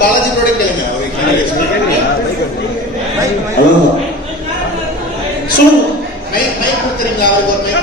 Balaji product கேளுங்க. சொல்லுங்க. Mic கொடுத்துறீங்களா? அவருக்கு ஒரு மைக்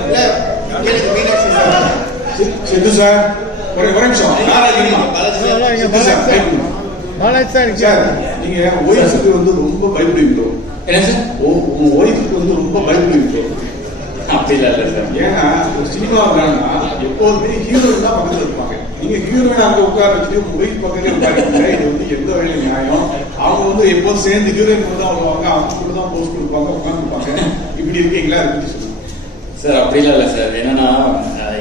இல்ல கேளுங்க. மீனாட்சி சார், சித்து சார், ஒரு நிமிஷம். பாலாஜி சார், நீங்க ஒய்ஃபுக்கு வந்து ரொம்ப பயப்படுவீங்களோ? என்ன சார்? உங்க ஒய்ஃபுக்கு வந்து ரொம்ப பயப்படுவீங்களோ? அப்படி இல்லை சார். ஏன்னா ஒரு சினிமா வேணும்னா எப்போதுமே ஹீரோயின் தான் பக்கத்துல இருப்பாங்க. நீங்க ஹீரோயின் அங்க உட்கார வச்சுட்டு ஒய்ஃப் பக்கத்துல உட்காருங்க. இது வந்து எந்த வகையில நியாயம்? அவங்க வந்து எப்போதும் சேர்ந்து ஹீரோயின் கூட தான் வருவாங்க, அவங்க கூட தான் போஸ்ட் கொடுப்பாங்க, உட்காந்துருப்பாங்க. இப்படி இருக்கீங்களா? அதை பத்தி சொல்லுங்க சார். அப்படிலாம் இல்லை சார். என்னன்னா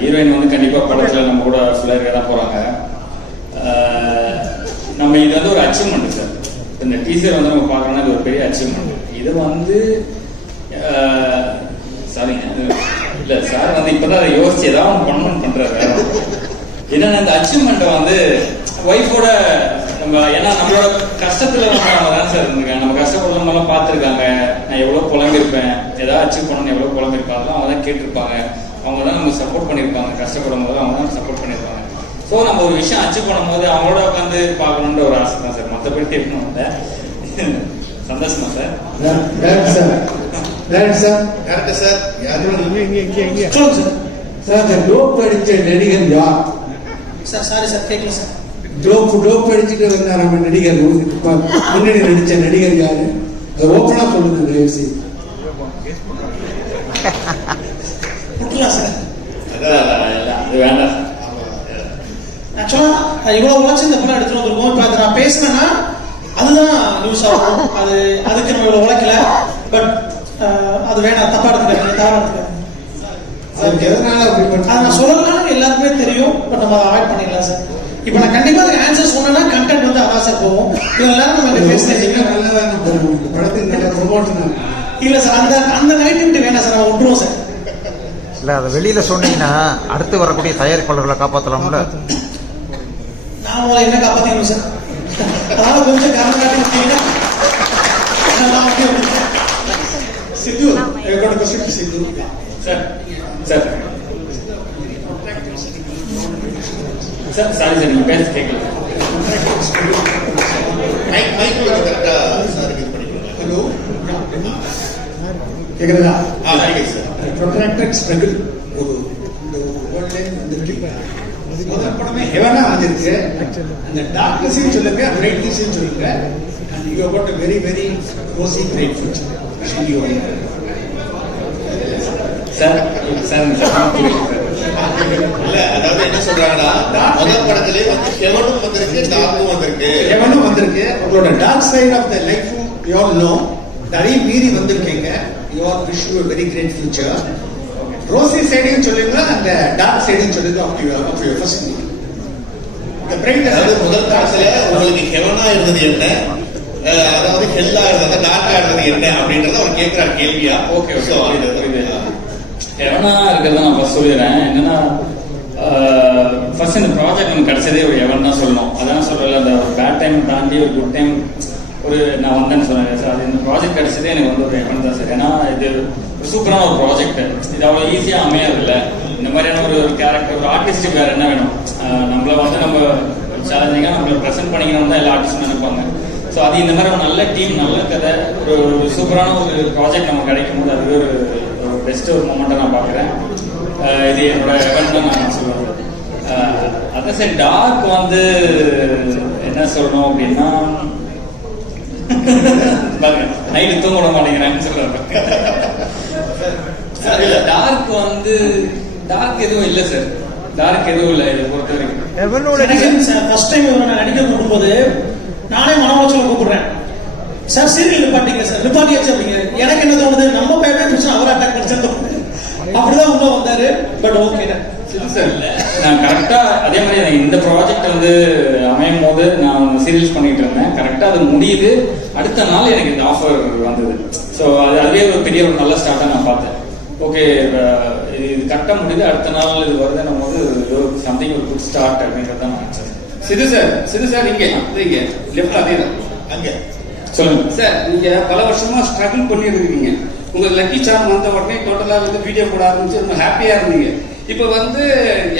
ஹீரோயின் வந்து கண்டிப்பா படத்துல நம்ம கூட ஃபுல்லாக இருக்க தான் போறாங்க. நம்ம இது வந்து ஒரு அச்சீவ்மெண்ட் சார். இந்த டீசர் வந்து நம்ம பார்க்கறோம்னா இது ஒரு பெரிய அச்சீவ்மெண்ட். இது வந்து சாரிங்க, இல்லை சார் வந்து இப்போதான் அதை யோசிச்சு ஏதாவது பண்ணணும்னு பண்றாரு. என்னன்னா இந்த அச்சீவ்மெண்ட்டை வந்து ஒய்ஃபோட நம்ம, ஏன்னா நம்மளோட கஷ்டத்துல வந்து அவங்க தான் சார் இருந்திருக்காங்க. நம்ம கஷ்டப்படுறவங்களாம் பார்த்துருக்காங்க. நான் எவ்வளோ புலம்பிருப்பேன், ஏதாவது அச்சீவ் பண்ணணும்னு எவ்வளோ புலம்பிருப்பாங்க, அதெல்லாம் அவங்க தான் கேட்டிருப்பாங்க. அவங்க தான் நமக்கு சப்போர்ட் பண்ணியிருப்பாங்க. கஷ்டப்படும் போது அவங்க தான் சப்போர்ட் பண்ணியிருப்பாங்க. ஸோ நம்ம ஒரு விஷயம் அச்சீவ் பண்ணும் போது அவங்களோட உட்காந்து பார்க்கணுன்ற ஒரு ஆசை தான் சார். மற்றபடி கேட்கணும் இல்லை. சந்தோஷமா சார். நடிகர் யார் சார்? சாரி சார், கேட்கல சார். டோப் அடிச்சுட்டு வந்தார் நம்ம நடிகர், முன்னணி நடிச்ச நடிகர் யாரு? அதை ஓப்பனா சொல்லுங்க தயவு செய்து. சார் அது வேண்டாம். ஆக்சுவலா இவ்வளவு உழைச்சு இந்த படம் எடுத்துட்டு வந்திருக்கோம். இப்ப அதை நான் பேசினேன்னா அதுதான் நியூஸ் ஆகும். அதுக்கு நம்ம இவ்வளவு உழைக்கல. பட் அது வேணாம், தப்பா எடுத்துக்காங்க, தவறா எடுத்துக்காங்க. அதை நான் சொல்லலாம், எல்லாருக்குமே தெரியும். பட் நம்ம அதை அவாய்ட் பண்ணிக்கலாம் சார். இப்ப நான் கண்டிப்பா அதுக்கு ஆன்சர் சொன்னா கண்டென்ட் வந்து அதான் சார் போகும். இதெல்லாம் நம்ம பேசுறீங்க இல்ல சார். அந்த நெகட்டிவிட்டி வேணாம் சார், விட்டுருவோம் சார். இல்ல அதை வெளியில சொன்னீங்கன்னா அடுத்து வரக்கூடிய தயாரிப்பாளர்களை காப்பாற்றலாம்ல. நான் உங்களை என்ன காப்பாத்திக்கணும் சார்? அதாவது கொஞ்சம் காரணம் காட்டி Siddhu, Siddhu sir sir sir sorry sir, நீங்க பேச கேட்கல. மைக் கரெக்டா சார் இது பண்ணிக்கோங்க. ஹலோ, கேக்குறதா? சார். ப்ரொட்ராக்டட் ஸ்ட்ரகிள் ஒரு முதல் படமே ஹெவனா வந்திருக்கு. அந்த டார்க்னஸையும் சொல்லுங்க, பிரைட்னஸையும் சொல்லுங்க. And you got a very very rosy great future. Sir sir இல்ல, அதாவது என்ன சொல்றாங்கன்னா முதல் படத்திலே வந்து ஹெவனும் வந்திருக்கு, டார்க்கும் வந்திருக்கு. ஹெவனும் வந்திருக்கு. உங்களோட dark side of the life you all know. நிறைய மீறி வந்திருக்கீங்க. You are wish you a very great future. Rosy சைடையும் சொல்லுங்க, அந்த டார்க் சைடையும் சொல்லுங்க of your first movie. The bright, அதாவது முதல் படத்துல உங்களுக்கு ஹெவனா இருந்தது என்ன, அதாவது ஹெல்லா இருந்தது, டார்க்கா இருந்தது என்ன அப்படின்றத அவர் கேட்கிறார் கேள்வியா. ஓகே, ஸோ ஹெவனா இருக்கிறத நான் ஃபர்ஸ்ட் சொல்லிடுறேன். என்னன்னா ஃபர்ஸ்ட் இந்த ப்ராஜெக்ட் நமக்கு கிடைச்சதே ஒரு ஹெவன் தான் சொல்லணும். அதான் சொல்லல, அந்த ஒரு பேட் டைம் தாண்டி ஒரு குட் டைம் ஒரு நான் வந்தேன்னு சொன்னேன் சார். அது இந்த ப்ராஜெக்ட் கிடைச்சதே எனக்கு வந்து ஒரு ஹெவன் தான் சார். ஏன்னா இது ஒரு சூப்பரான ஒரு ப்ராஜெக்ட். இது அவ்வளோ ஈஸியாக அமையாது இல்லை. இந்த மாதிரியான ஒரு கேரக்டர், ஒரு ஆர்டிஸ்ட்டுக்கு வேறு என்ன வேணும்? நம்மளை வந்து நம்ம சேலஞ்சிங்காக நம்மளை ப்ரெசென்ட் பண்ணிக்கணும் தான் எல்லா ஆர்டிஸ்டும் நினைப்பாங்க. ஸோ அது இந்த மாதிரி ஒரு நல்ல டீம், நல்ல கதை, ஒரு சூப்பரான ஒரு ப்ராஜெக்ட் நமக்கு கிடைக்கும் போது அதுவே ஒரு பெஸ்ட் ஒரு மூமெண்ட்டாக நான் பார்க்குறேன். இது என்னோட ஹெவன் தான் நான் சொல்லுவேன். அதான் சார் டார்க் வந்து என்ன சொல்லணும் அப்படின்னா, நைட்டு தூங்க விட மாட்டேங்கிறான்னு சொல்றாங்க. டார்க் வந்து டார்க் எதுவும் இல்லை சார். டார்க் எதுவும் இல்லை இதை பொறுத்த வரைக்கும். ஃபர்ஸ்ட் டைம் நான் நடிக்க கூப்பிடும்போது நானே மனோலட்சம் கூப்பிடுறேன் சார். சீரியல் நிப்பாட்டிங்க சார், நிப்பாட்டியாச்சு அப்படிங்க. எனக்கு என்ன தோணுது, நம்ம பேப்பே பிடிச்சா அவர் அட்டாக் பண்ணிச்சு அப்படிதான் உள்ள வந்தாரு. பட் ஓகே சார், நான் கரெக்டா அதே மாதிரி எனக்கு இந்த ப்ராஜெக்ட் வந்து அமையும் போது நான் சீரியல்ஸ் பண்ணிட்டு இருந்தேன். கரெக்டா அது முடியுது, அடுத்த நாள் எனக்கு இந்த ஆஃபர் வந்தது. ஸோ அதுவே ஒரு பெரிய ஒரு நல்ல ஸ்டார்ட்டா நான் பார்த்தேன். ஓகே, இது கரெக்டாக முடியுது, அடுத்த நாள் இது வருதுன்னும் போது சம்திங் ஒரு குட் ஸ்டார்ட் அப்படின்றத நான் நினைச்சேன். சிது சார் இங்கே லெஃப்ட் அதே தான் அங்கே சொல்லுங்க சார். நீங்க பல வருஷமா ஸ்ட்ரகிள் பண்ணிட்டு இருக்கீங்க. உங்க லக்கி சார்ம் வந்த உடனே டோட்டலா வந்து வீடியோ போட ஆரம்பிச்சு ரொம்ப ஹாப்பியா இருந்தீங்க. இப்போ வந்து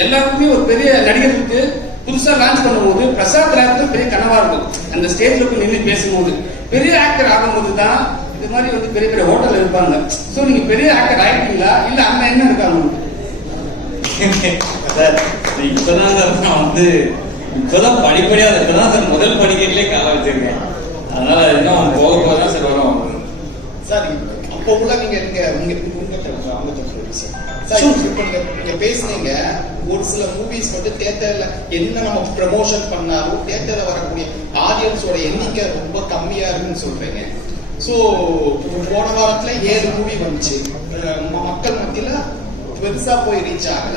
எல்லாருக்குமே ஒரு பெரிய நடிகருக்கு புதுசா லான்ச் பண்ணும்போது பிரசாத் ராவுக்கு பெரிய கனவா இருக்கும். அந்த ஸ்டேஜ்ல போய் நின்று பேசும்போது பெரிய ஆக்டர் ஆகும்போது தான் இது மாதிரி வந்து பெரிய பெரிய ஹோட்டல் இருப்பாங்க. ஸோ நீங்க பெரிய ஆக்டர் ஆயிட்டீங்களா இல்ல அந்த என்ன இருக்காங்க? சார் இப்பதான் சார் நான் வந்து இப்பதான் படிப்படியா இப்பதான் சார் முதல் படிக்கட்டிலே கால வச்சிருக்கேன். அதனால இன்னும் போக போக தான் சார் வரும். சார் அப்போ உள்ள நீங்க சார் இப்போ நீங்க பேசுனீங்க ஒரு சில மூவிஸ் வந்து தியேட்டர்ல என்ன நம்ம ப்ரமோஷன் பண்ணாலும் தியேட்டர்ல வரக்கூடிய ஆடியன்ஸோட எண்ணிக்கை ரொம்ப கம்மியா இருக்குன்னு சொல்றீங்க. ஸோ போன வாரத்துல 7 மூவி வந்துச்சு, மக்கள் மத்தியில பெருசா போய் ரீச் ஆகல.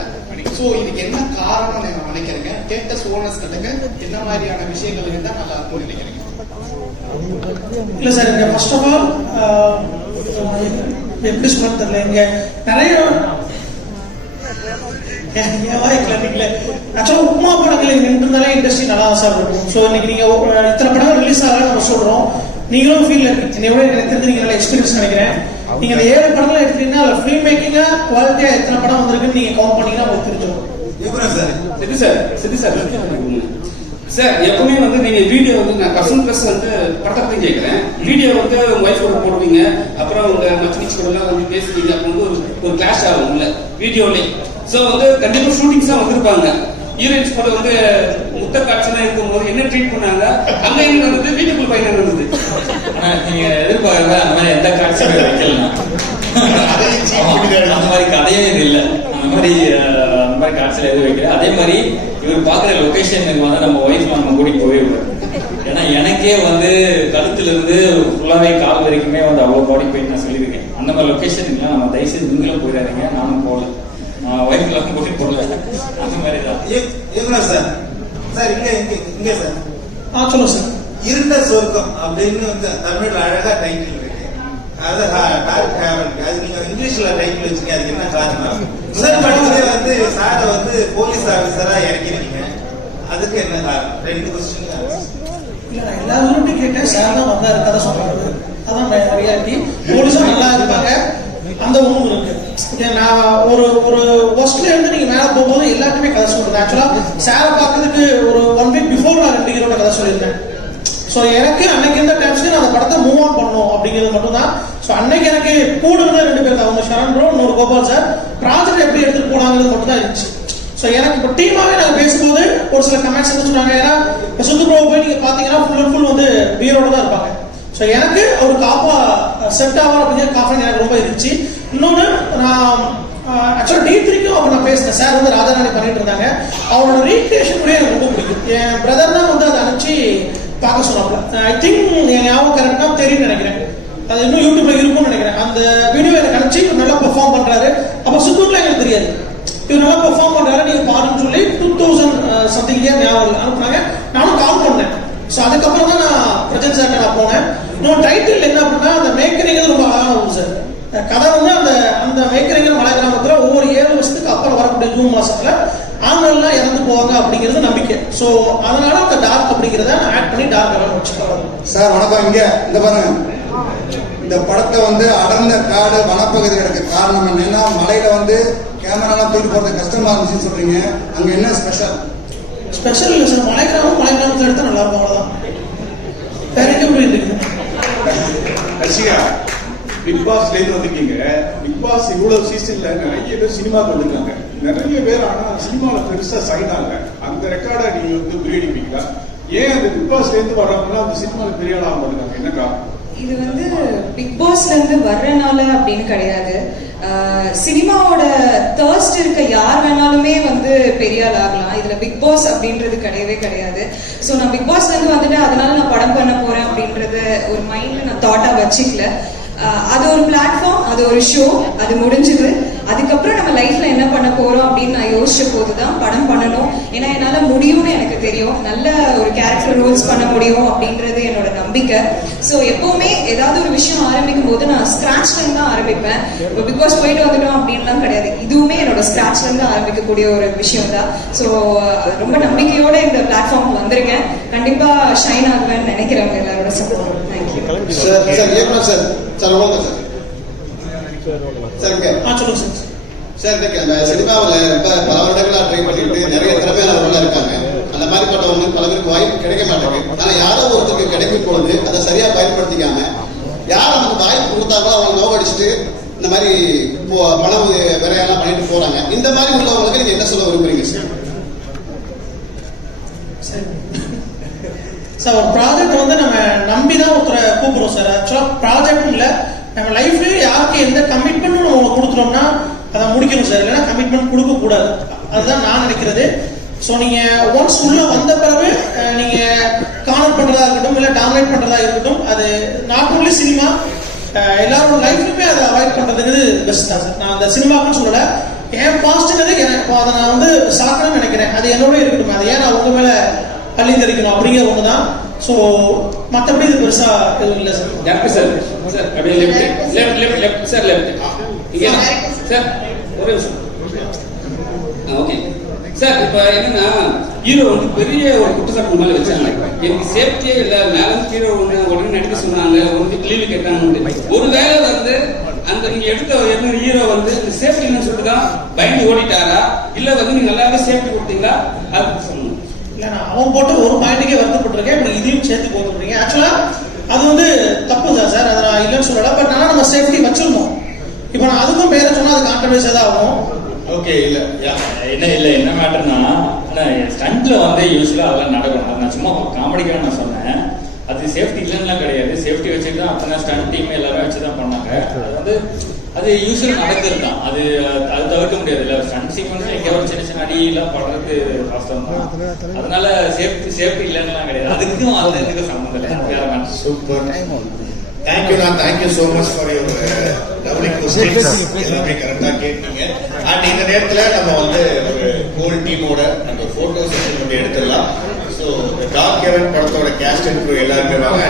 ஸோ இதுக்கு என்ன காரணம் நான் நினைக்கிறேங்க? தியேட்டர்ஸ் ஓனர்ஸ் கிட்டங்க என்ன மாதிரியான விஷயங்கள் இருந்தா நல்லா இருக்கும்னு நினைக்கிறீங்க? இல்ல சார், இங்க ஃபர்ஸ்ட் ஆஃப் ஆல் எப்படி சொல்ல தெரியல, இங்க நிறைய ஆக்சுவலா உப்மா படங்கள் இங்க இருந்தாலே இண்டஸ்ட்ரி நல்லா சார் இருக்கும். ஸோ இன்னைக்கு நீங்க இத்தனை படங்கள் ரிலீஸ் ஆகல நம்ம சொல்றோம், நீங்களும் ஃபீல் இருக்கீங்க, எவ்வளவு எனக்கு தெரிஞ்சு நீங்க நல்ல எக்ஸ்பீரியன்ஸ் நினைக்கிறேன். நீங்க அந்த 7 படங்கள் எடுத்துட்டீங்கன்னா ஃபிலிம் மேக்கிங்கா குவாலிட்டியா எத்தனை படம் வந்திருக்குன்னு நீங்க கவுண்ட் பண்ணீங்கன்னா உங்களுக்கு தெரிஞ்சிடும். சார் எப்பவுமே வந்து நீங்க வீடியோ வந்து நான் கஸ்டம் பிளஸ் வந்து படத்தை பத்தி கேட்கிறேன். வீடியோ வந்து உங்க ஒய்ஃப் கூட போடுவீங்க, அப்புறம் உங்க மச்சினிச்சு கூட எல்லாம் வந்து பேசுவீங்க, அப்போ வந்து ஒரு கிளாஷ் ஆகும் இல்ல வீடியோலே. ஸோ வந்து கண்டிப்பா ஷூட்டிங்ஸ் தான் வந்திருப்பாங்க. ஹீரோயின்ஸ் கூட வந்து முத்த காட்சிலாம் இருக்கும்போது என்ன ட்ரீட் பண்ணாங்க, அங்க என்ன நடந்தது, வீட்டுக்குள்ள பையன் நடந்தது. ஆனா நீங்க எதிர்பார்க்கற அந்த மாதிரி எந்த காட்சியுமே வைக்கலாம். அந்த மாதிரி கதையே இது இல்லை. அந்த மாதிரி காட்சியில எதுவும் வைக்கல. அதே மாதிரி இவர் பாக்குற லொகேஷனுக்கு வந்து நம்ம ஒய்ஃப் நம்ம கூட்டிட்டு போய் விடுறோம். ஏன்னா எனக்கே வந்து கழுத்துல இருந்து ஃபுல்லாவே கால் வரைக்குமே வந்து அவ்வளவு பாடி பெயின் நான் சொல்லியிருக்கேன். அந்த மாதிரி லொகேஷனுக்குலாம் நம்ம தயவுசெய்து நீங்களும் போயிடாதீங்க, நானும் போகல, ஒய்ஃப் எல்லாம் கூட்டிட்டு போகல. அந்த மாதிரி தான் சார். இங்க சார் சொல்லுங்க சார். இருண்ட சொர்க்கம் அப்படின்னு வந்து தமிழ்ல அழகா டைட்டில் இருக்கு. அது நீங்க இங்கிலீஷ்ல டைட்டில் வச்சுக்க, அதுக்கு என்ன காரணம்? முதல் படத்திலே வந்து சாரை வந்து போலீஸ் ஆபீசரா இறக்கிருக்கீங்க, அதுக்கு என்ன காரணம்? 2 கொஸ்டின். இல்ல நான் எல்லாரும் கேட்டேன், சார் தான் வந்தாரு கதை சொல்றாரு, அதான் ரியாலிட்டி. போலீஸும் நல்லா இருப்பாங்க, அந்த ஒண்ணும் இருக்கு. நான் ஒரு ஒஸ்ட்ல இருந்து நீங்க மேல போகும்போது எல்லாருக்குமே கதை சொல்றேன். ஆக்சுவலா சாரை பார்க்கறதுக்கு ஒரு 1 வீக் பிஃபோர் நான் 2 ஹீரோட கதை சொல்லியிருந்தேன். ஸோ எனக்கு அன்னைக்கு எந்த டைம்ஸ்ல நான் அந்த படத்தை மூவ் ஆன் பண்ணணும் அப்படிங்கிறது மட்டும் தான். ஸோ அன்னைக்கு எனக்கு கூட இருந்த 2 பேர் தான், சரண் ப்ரோ, இன்னொரு கோபால் சார். ப்ராஜெக்ட் எப்படி எடுத்துட்டு போனாங்கிறது மட்டும் தான் இருந்துச்சு. ஸோ எனக்கு இப்போ டீமாவே நாங்கள் பேசும்போது ஒரு சில கமெண்ட்ஸ் வந்து சொன்னாங்க. ஏன்னா சுத்து ப்ரோ போய் நீங்க பாத்தீங்கன்னா ஃபுல் அண்ட் ஃபுல் வந்து பியரோட தான் இருப்பாங்க. ஸோ எனக்கு ஒரு காப்பா செட் ஆகும் அப்படிங்கிற காஃபன் எனக்கு ரொம்ப இருந்துச்சு. இன்னொன்று நான் ஆக்சுவலாக D3க்கும் அப்போ நான் பேசினேன். சார் வந்து ராஜாராணி பண்ணிட்டு இருந்தாங்க, அவரோட ரீக்ரியேஷன் கூட எனக்கு ரொம்ப பிடிக்கும். என் பிரதர் தான் வந்து அதை அனுப்பிச்சு பார்க்க சொன்னாப்ல. ஐ திங்க் என் ஞாபகம் கரெக்டா தெரியும் நினைக்கிறேன், அது இன்னும் யூடியூப்ல இருக்கும்னு நினைக்கிறேன். அந்த வீடியோ எனக்கு அனுப்பிச்சு இவர் நல்லா பெர்ஃபார்ம் பண்றாரு. அப்போ சுத்தூர்ல எனக்கு தெரியாது, இவர் நல்லா பெர்ஃபார்ம் பண்றாரு, நீங்க பாருன்னு சொல்லி 2000 சம்திங் இயர் ஞாபகம் அனுப்புனாங்க. நானும் கால் பண்ணேன். ஸோ அதுக்கப்புறம் தான் நான் பிரஜன் சார்ட்ட நான் போனேன். இன்னொரு டைட்டில் என்ன அப்படின்னா, அந்த மேக்கரிங் ரொம்ப அழகாக இருக்கும் சார். கதை வந்து அந்த மேக்கரிங்கிற மலை கிராமத்துல ஒவ்வொரு 7 வருஷத்துக்கு அப்புறம் வரக்கூடிய ஜூன் மாசத்துல ஆண்கள்லாம் இறந்து போவாங்க அப்படிங்கிறது நம்பிக்கை. ஸோ அதனால அந்த டார்க் அப்படிங்கிறத நான் ஆட் பண்ணி டார்க் எல்லாம் வச்சுக்கலாம். சார் வணக்கம். இங்க இந்த பாருங்க, இந்த படத்தை வந்து அடர்ந்த காடு வனப்பகுதி கிடக்க காரணம் என்னன்னா, மலையில வந்து கேமராலாம் தூக்கி போறது கஷ்டமா இருந்துச்சுன்னு சொல்றீங்க. அங்க என்ன ஸ்பெஷல்? ஸ்பெஷல் இல்லை சார், மலை கிராமத்தில் எடுத்தா நல்லா இருக்கும், அவ்வளவுதான். வேற எங்க போயிருக்கு? பிக் பாஸ்ல இருந்து வந்திருக்கீங்க. பிக் பாஸ் இவ்வளவு சீசன்ல நிறைய பேர் சினிமாக்கு வந்துருக்காங்க, நிறைய பேர். ஆனா சினிமாவில் பெருசா சைன் ஆகல. அந்த ரெக்கார்டை நீங்க வந்து பிரீடிப்பீங்களா? ஏன் அந்த பிக் பாஸ்ல இருந்து வர்றவங்கன்னா அந்த சினிமாவில் பெரிய ஆளாக மாட்டாங்க, என்ன காரணம்? இது வந்து பிக் பாஸ்ல இருந்து வர்றனால அப்படின்னு கிடையாது. சினிமாவோட தர்ஸ்ட் இருக்க யார் வேணாலுமே வந்து பெரிய ஆள் ஆகலாம். இதுல பிக் பாஸ் அப்படின்றது கிடையவே கிடையாது. ஸோ நான் பிக் பாஸ்ல இருந்து வந்துட்டு அதனால நான் படம் பண்ண போறேன் அப்படின்றத ஒரு மைண்ட்ல நான் தாட்டா வச்சுக்கல. அது ஒரு பிளாட்ஃபார்ம், அது ஒரு ஷோ, அது முடிஞ்சது. அதுக்கப்புறம் நம்ம லைஃப்ல என்ன பண்ண போறோம் அப்படின்னு நான் யோசிச்ச போதுதான் படம் பண்ணணும். ஏன்னா என்னால முடியும்னு எனக்கு தெரியும், நல்ல ஒரு கேரக்டர் ரோல்ஸ் பண்ண முடியும் அப்படின்றது என்னோட நம்பிக்கை. ஸோ எப்பவுமே ஏதாவது ஒரு விஷயம் ஆரம்பிக்கும் போது நான் ஸ்கிராச்ல இருந்து தான் ஆரம்பிப்பேன். இப்போ பிக் பாஸ் போயிட்டு வந்துட்டோம் அப்படின்லாம் கிடையாது, இதுவுமே என்னோட ஸ்கிராச்ல இருந்து ஆரம்பிக்கக்கூடிய ஒரு விஷயம் தான். ஸோ ரொம்ப நம்பிக்கையோட இந்த பிளாட்ஃபார்ம் வந்திருக்கேன். கண்டிப்பா ஷைன் ஆகுவேன்னு நினைக்கிறேன் எல்லாரோட சப்போர்ட். Thank you sir. சார் இயக்குனர் சார், சார் வாங்க சார். சார் சொல்லுங்க சார். சார் அந்த சினிமாவில் ரொம்ப பல வருடங்களா ட்ரை பண்ணிட்டு நிறைய திறமையானவர்கள் இருக்காங்க. அந்த மாதிரிப்பட்டவங்களுக்கு பல பேருக்கு வாய்ப்பு கிடைக்க மாட்டேங்குது. ஆனா யாரோ ஒருத்தருக்கு கிடைக்கும் பொழுது அதை சரியா பயன்படுத்திக்காம யார் நமக்கு வாய்ப்பு கொடுத்தாங்களோ அவங்க நோவு அடிச்சுட்டு இந்த மாதிரி பணம் விரையெல்லாம் பண்ணிட்டு போறாங்க. இந்த மாதிரி உள்ளவங்களுக்கு நீங்க என்ன சொல்ல விரும்புறீங்க சார்? சார் ஒரு ப்ராஜெக்ட் வந்து நம்ம நம்பி தான் ஒருத்தரை கூப்பிடுறோம் சார். ஆக்சுவலாக ப்ராஜெக்ட் இல்லை, நம்ம லைஃப்லேயே யாருக்கு எந்த கமிட்மெண்ட்டும் நம்ம கொடுத்துட்டோம்னா அதை முடிக்கணும் சார். இல்லைன்னா கமிட்மெண்ட் கொடுக்கக்கூடாது. அதுதான் நான் நினைக்கிறது. ஸோ நீங்கள் ஒன்ஸ் உள்ள வந்த பிறகு நீங்கள் கார்னர் பண்ணுறதா இருக்கட்டும், இல்லை டாமினேட் பண்ணுறதா இருக்கட்டும், அது நாட் ஓன்லி சினிமா, எல்லாரோட லைஃப்லையுமே அதை அவாய்ட் பண்ணுறதுக்கு பெஸ்ட் தான் சார். நான் அந்த சினிமாக்குன்னு சொல்லலை, என் பாஸ்ட்ங்கிறது எனக்கு அதை நான் வந்து சாக்கணும்னு நினைக்கிறேன். அது என்னோட இருக்கட்டும். அதை ஏன் நான் உங்க மேலே பள்ளி தெரிக்கணும் அப்படிங்கிற ஒன்று தான். ஸோ மற்றபடி இது பெருசா எதுவும் இல்லை சார். டாக்டர் சார் சார் அப்படியே லெஃப்ட் சார் லெஃப்ட் இங்கே சார் ஒரே நிமிஷம். ஓகே சார், இப்போ என்னன்னா ஹீரோ வந்து பெரிய ஒரு குற்றச்சாட்டு மேலே வச்சாங்க. எனக்கு சேஃப்டியே இல்லை, மேலே ஹீரோ உடனே நடிக்க சொன்னாங்க, வந்து லீவு கேட்டாங்க. ஒருவேளை வந்து அந்த நீங்க எடுத்த ஹீரோ வந்து சேஃப்டின்னு சொல்லிட்டு தான் பயந்து ஓடிட்டாரா, இல்லை வந்து நீங்க நல்லாவே சேஃப்டி கொடுத்தீங்களா? அது சொல்லணும். இல்லை, நான் அவன் போட்டு ஒரு பாயிண்ட்டுக்கே வருத்தப்பட்டிருக்கேன். இப்போ இதையும் சேர்த்து போட்டுருக்கீங்க. ஆக்சுவலா அது வந்து தப்பு தான் சார், அதை நான் இல்லைன்னு சொல்லலை. பட் ஆனால் நம்ம சேஃப்டி வச்சிருந்தோம். இப்போ நான் அதுக்கும் பேரை சொன்னா அது கான்ட்ரவர்ஸியாக தான் ஆகும். ஓகே, இல்ல என்ன மேட்டர்னா, ஸ்டண்ட்ல வந்து யூஸ்வலா அதெல்லாம் நடக்கும். அது நான் சும்மா காமெடிக்காக நான் சொன்னேன். அது சேஃப்டி இல்லைன்னுலாம் கிடையாது. சேஃப்டி வச்சுட்டு தான் அப்போ ஸ்டண்ட் டீம் எல்லாரும் வச்சு தான் பண்ணாங்க. அது வந்து அது யூஸ்வல் நடக்கிறது தான். அது தவிர்க்க முடியாது. இல்லை ஸ்டண்ட் சீக்வன்ஸ் எங்கேயாவது சின்ன சின்ன அடியெல்லாம் படுறது கஷ்டம் தான். அதனால சேஃப்டி இல்லைன்னுலாம் கிடையாது. அதுக்கும் அதுக்கும் சம்மந்தம் இல்லை. Super, thank you. நான் thank you so much for your lovely questions. எல்லாமே கரெக்டாக கேட்டீங்க. அண்ட் இந்த நேரத்தில் நம்ம வந்து ஒரு ஹோல் டீமோட அந்த ஃபோட்டோ செஷன் வந்து எடுத்துடலாம். ஸோ டார்க் ஹெவன் படத்தோட கேஸ்ட் அண்ட் க்ரூ எல்லாருமே வாங்க.